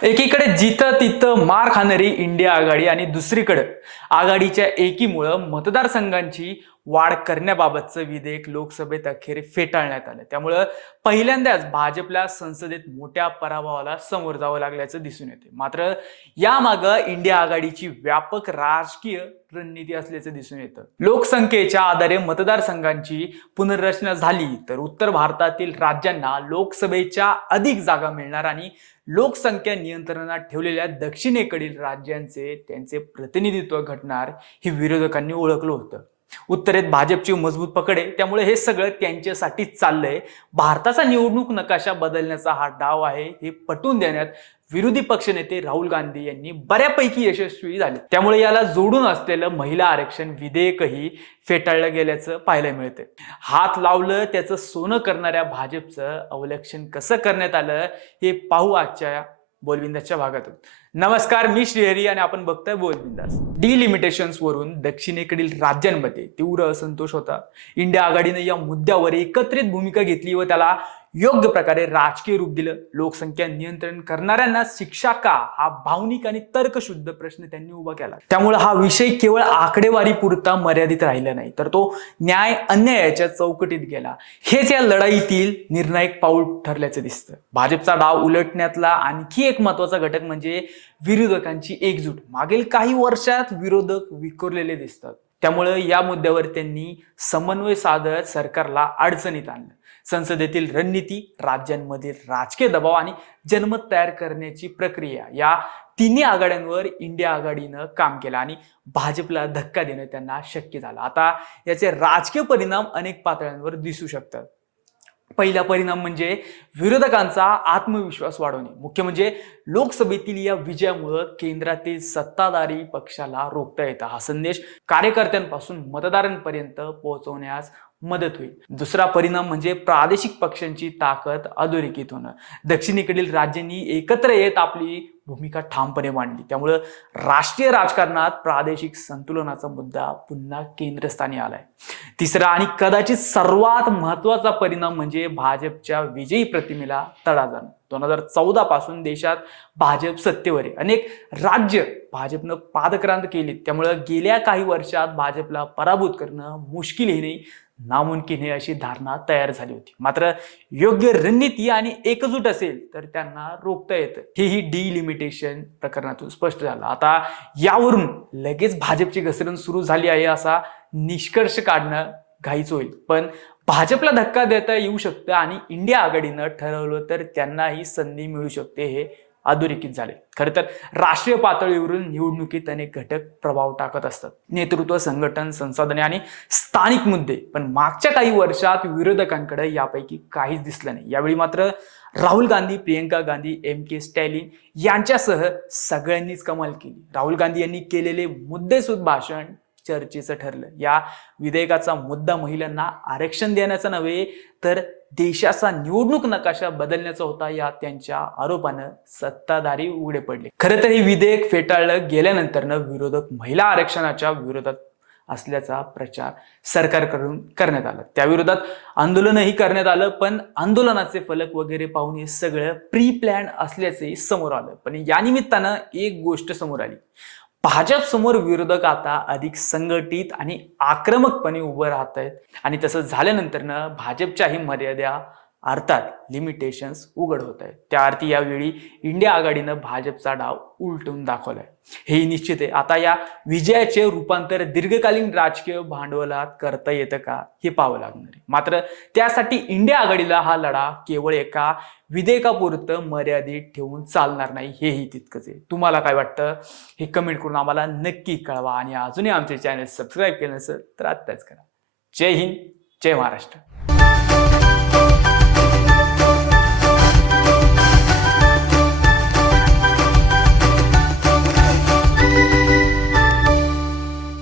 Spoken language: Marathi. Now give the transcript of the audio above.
एकीकडे जिथं तिथं मार खाणारी इंडिया आघाडी आणि दुसरीकडे आघाडीच्या एकीमुळे मतदारसंघांची वाढ करण्याबाबतचं विधेयक लोकसभेत अखेर फेटाळण्यात आलं। त्यामुळे पहिल्यांदाच भाजपला संसदेत मोठ्या पराभवाला समोर जावं लागल्याचं दिसून येते। मात्र यामागे इंडिया आघाडीची व्यापक राजकीय रणनीती असल्याचं दिसून येतं। लोकसंख्येच्या आधारे मतदारसंघांची पुनर्रचना झाली तर उत्तर भारतातील राज्यांना लोकसभेच्या अधिक जागा मिळणार आणि लोकसंख्या नियंत्रणात ठेवलेल्या दक्षिणेकडील राज्यांचे त्यांचे प्रतिनिधित्व घटणार हे विरोधकांनी ओळखलं होतं। उत्तरेत भाजपची मजबूत पकड आहे, त्यामुळे हे सगळं त्यांच्यासाठीच चाललंय। भारताचा निवडणूक नकाशा बदलण्याचा हा डाव आहे हे पटवून देण्यात विरोधी पक्षनेते राहुल गांधी यांनी बऱ्यापैकी यशस्वी झाले। त्यामुळे याला जोडून असलेलं महिला आरक्षण विधेयकही फेटाळलं गेल्याचं पाहायला मिळतं। हात लावलं त्याचं सोनं करणाऱ्या भाजपचं अवलक्षण कसं करण्यात आलं हे पाहू आजच्या बोलबिंदासच्या भागातून। नमस्कार, मी श्रीहरी आणि आपण बघताय बोलबिंदास। डिलिमिटेशन्स वरून दक्षिणेकडील राज्यांमध्ये तीव्र असंतोष होता। इंडिया आघाडीने या मुद्द्यावर एकत्रित भूमिका घेतली व त्याला योग्य प्रकारे राजकीय रूप दिलं। लोकसंख्या नियंत्रण करणाऱ्यांना शिक्षा का, हा भावनिक आणि तर्कशुद्ध प्रश्न त्यांनी उभा केला। त्यामुळे हा विषय केवळ आकडेवारी पुरता मर्यादित राहिला नाही, तर तो न्याय अन्यायाच्या चौकटीत गेला। हेच या लढाईतील निर्णायक पाऊल ठरल्याचं दिसतं। भाजपचा डाव उलटण्यातला आणखी एक महत्वाचा घटक म्हणजे विरोधकांची एकजूट। मागील काही वर्षात विरोधक विखुरलेले दिसतात, त्यामुळे या मुद्द्यावर त्यांनी समन्वय साधत सरकारला अडचणीत आणलं। संसदेतील रणनीती, राज्यांमधील राजकीय दबाव आणि जनमत तयार करण्याची प्रक्रिया, या तिन्ही आघाड्यांवर इंडिया आघाडीनं काम केलं आणि भाजपला धक्का देणं त्यांना शक्य झालं। आता याचे राजकीय परिणाम अनेक पातळ्यांवर दिसू शकतात। पहिला परिणाम म्हणजे विरोधकांचा आत्मविश्वास वाढवणे। मुख्य म्हणजे लोकसभेतील या विजयामुळे केंद्रातील सत्ताधारी पक्षाला रोखता येतं। हा संदेश कार्यकर्त्यांपासून मतदारांपर्यंत पोहोचवण्यास मदत होईल। दुसरा परिणाम म्हणजे प्रादेशिक पक्षांची ताकद अधोरेखित होणं। दक्षिणेकडील राज्यांनी एकत्र येत आपली भूमिका ठामपणे मांडली, त्यामुळे राष्ट्रीय राजकारणात प्रादेशिक संतुलनाचा मुद्दा पुन्हा केंद्रस्थानी आलाय। तिसरा आणि कदाचित सर्वात महत्वाचा परिणाम म्हणजे भाजपच्या विजयी प्रतिमेला तडा जाणं। 2014 पासून देशात भाजप सत्तेवर आहे। अनेक राज्य भाजपनं पादक्रांत केली, त्यामुळे गेल्या काही वर्षात भाजपला पराभूत करणं मुश्किल हे नाही, नामुमकिन आहे अशी धारणा तयार झाली होती। मात्र योग्य रणनीती आणि एकजूट असेल तर त्यांना रोखता येतं, हेही डिलिमिटेशन प्रकरणातून स्पष्ट झालं। आता यावरून लगेच भाजपची घसरण सुरू झाली आहे असा निष्कर्ष काढणं घाईच होईल, पण भाजपला धक्का देता येऊ शकतं आणि इंडिया आघाडीनं ठरवलं तर त्यांनाही संधी मिळू शकते हे अधोरेखित झाले। खरं तर राष्ट्रीय पातळीवरून निवडणुकीत अनेक घटक प्रभाव टाकत असतात, नेतृत्व, संघटन, संसाधने आणि स्थानिक मुद्दे। पण मागच्या काही वर्षात विरोधकांकडे यापैकी काहीच दिसलं नाही। यावेळी मात्र राहुल गांधी, प्रियंका गांधी, MK स्टॅलिन यांच्यासह सगळ्यांनीच कमाल केली। राहुल गांधी यांनी केलेले मुद्देसूद भाषण चर्चेचं ठरलं। या विधेयकाचा मुद्दा महिलांना आरक्षण देण्याचा नव्हे तर देशाचा निवडणूक नकाशा बदलण्याचा होता। या त्यांच्या आरोपानं सत्ताधारी उघडे पडले। खरं तर हे विधेयक फेटाळलं गेल्यानंतर विरोधक महिला आरक्षणाच्या विरोधात असल्याचा प्रचार सरकारकडून करण्यात आला। त्याविरोधात आंदोलनही करण्यात आलं, पण आंदोलनाचे फलक वगैरे पाहून हे सगळं प्री प्लॅन असल्याचे समोर आलं। पण या निमित्तानं एक गोष्ट समोर आली, भाजप समोर विरोधक आता अधिक संघटित आणि आक्रमकपणे उभं राहत आहेत आणि तसं झाल्यानंतर भाजपच्याही मर्यादा अर्थात लिमिटेशन्स उघड होत आहेत। त्या अर्थी यावेळी इंडिया आघाडीनं भाजपचा डाव उलटून दाखवलाय हेही निश्चित आहे। आता या विजयाचे रूपांतर दीर्घकालीन राजकीय भांडवलात करता येतं का हे पाहावं लागणार आहे। मात्र त्यासाठी इंडिया आघाडीला हा लढा केवळ एका विधेयकापुरतं मर्यादित ठेवून चालणार नाही, हेही तितकंच आहे। तुम्हाला काय वाटतं हे कमेंट करून आम्हाला नक्की कळवा आणि अजूनही आमचे चॅनल सबस्क्राईब केलं नसेल तर आत्ताच करा। जय हिंद, जय महाराष्ट्र।